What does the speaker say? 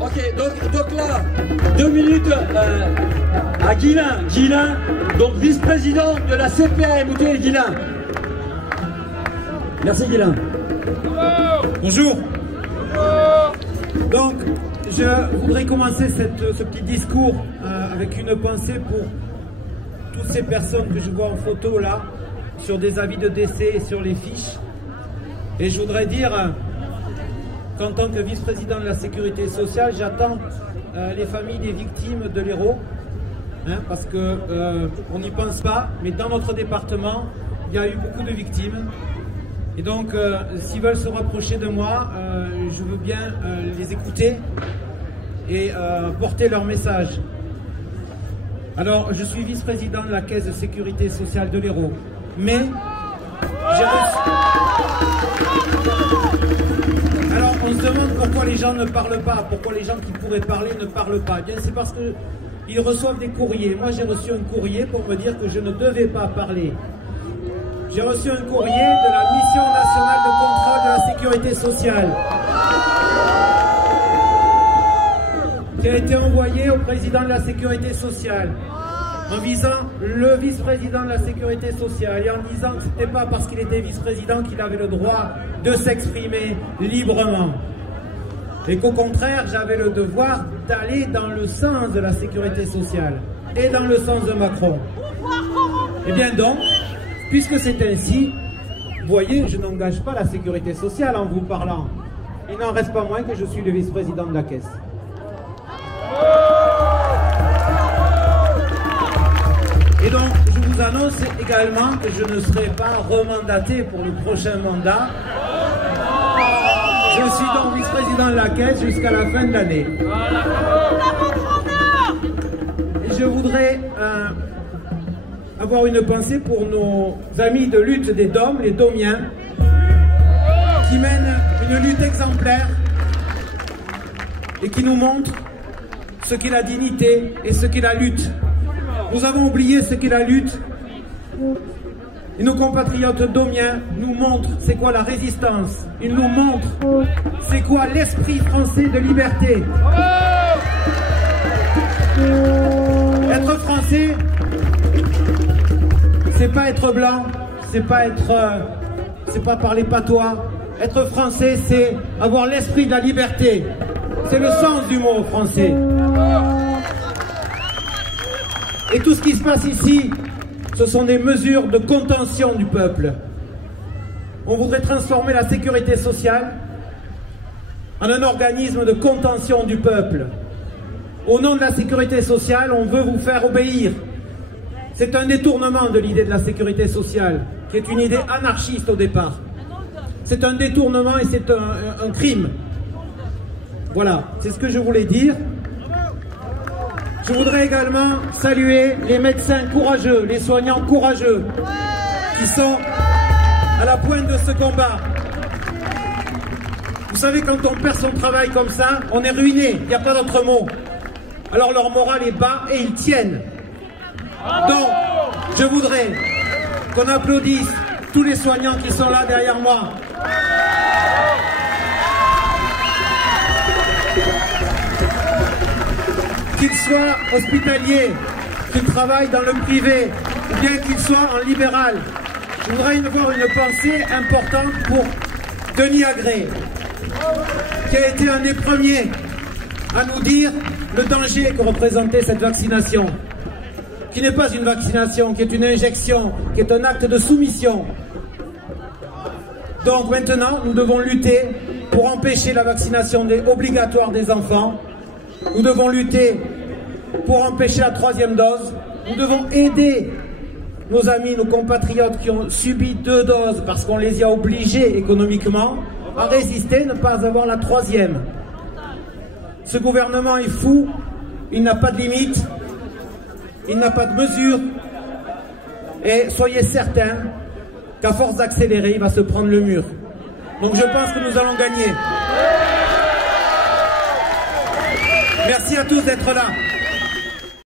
Ok, donc là, 2 minutes à Guilain. Guilain, donc vice-président de la CPA MOT Guilain. Merci Guilain. Bonjour. Donc, je voudrais commencer ce petit discours avec une pensée pour toutes ces personnes que je vois en photo là, sur des avis de décès et sur les fiches. Et je voudrais dire qu'en tant que vice-président de la sécurité sociale, j'attends les familles des victimes de l'Hérault, parce qu'on n'y pense pas, mais dans notre département, il y a eu beaucoup de victimes. Et donc, s'ils veulent se rapprocher de moi, je veux bien les écouter et porter leur message. Alors, je suis vice-président de la Caisse de sécurité sociale de l'Hérault, mais j'ai reçu... Alors, on se demande pourquoi les gens ne parlent pas, pourquoi les gens qui pourraient parler ne parlent pas. Eh bien, c'est parce qu'ils reçoivent des courriers. Moi, j'ai reçu un courrier pour me dire que je ne devais pas parler. J'ai reçu un courrier de la Mission nationale de contrôle de la sécurité sociale qui a été envoyé au président de la sécurité sociale en visant le vice-président de la sécurité sociale et en disant que ce n'était pas parce qu'il était vice-président qu'il avait le droit de s'exprimer librement et qu'au contraire j'avais le devoir d'aller dans le sens de la sécurité sociale et dans le sens de Macron. Et bien donc, puisque c'est ainsi, vous voyez, je n'engage pas la sécurité sociale en vous parlant. Il n'en reste pas moins que je suis le vice-président de la Caisse. Et donc, je vous annonce également que je ne serai pas remandaté pour le prochain mandat. Je suis donc vice-président de la Caisse jusqu'à la fin de l'année. Et je voudrais avoir une pensée pour nos amis de lutte des Dômes, les Domiens, qui mènent une lutte exemplaire et qui nous montrent ce qu'est la dignité et ce qu'est la lutte. Nous avons oublié ce qu'est la lutte et nos compatriotes domiens nous montrent c'est quoi la résistance. Ils nous montrent c'est quoi l'esprit français de liberté. Être français, c'est pas être blanc, c'est pas parler patois. Être français, c'est avoir l'esprit de la liberté. C'est le sens du mot français. Et tout ce qui se passe ici, ce sont des mesures de contention du peuple. On voudrait transformer la sécurité sociale en un organisme de contention du peuple. Au nom de la sécurité sociale, on veut vous faire obéir. C'est un détournement de l'idée de la sécurité sociale, qui est une idée anarchiste au départ. C'est un détournement et c'est un crime. Voilà, c'est ce que je voulais dire. Je voudrais également saluer les médecins courageux, les soignants courageux, qui sont à la pointe de ce combat. Vous savez, quand on perd son travail comme ça, on est ruiné, il n'y a pas d'autre mot. Alors leur morale est bas et ils tiennent. Donc, je voudrais qu'on applaudisse tous les soignants qui sont là derrière moi. Qu'ils soient hospitaliers, qu'ils travaillent dans le privé, ou bien qu'ils soient en libéral. Je voudrais avoir une pensée importante pour Denis Agré, qui a été un des premiers à nous dire le danger que représentait cette vaccination, qui n'est pas une vaccination, qui est une injection, qui est un acte de soumission. Donc maintenant, nous devons lutter pour empêcher la vaccination obligatoire des enfants. Nous devons lutter pour empêcher la 3e dose. Nous devons aider nos amis, nos compatriotes qui ont subi 2 doses parce qu'on les y a obligés économiquement à résister, ne pas avoir la 3e. Ce gouvernement est fou, il n'a pas de limite, il n'a pas de mesure. Et soyez certains qu'à force d'accélérer, il va se prendre le mur. Donc je pense que nous allons gagner. Merci à tous d'être là.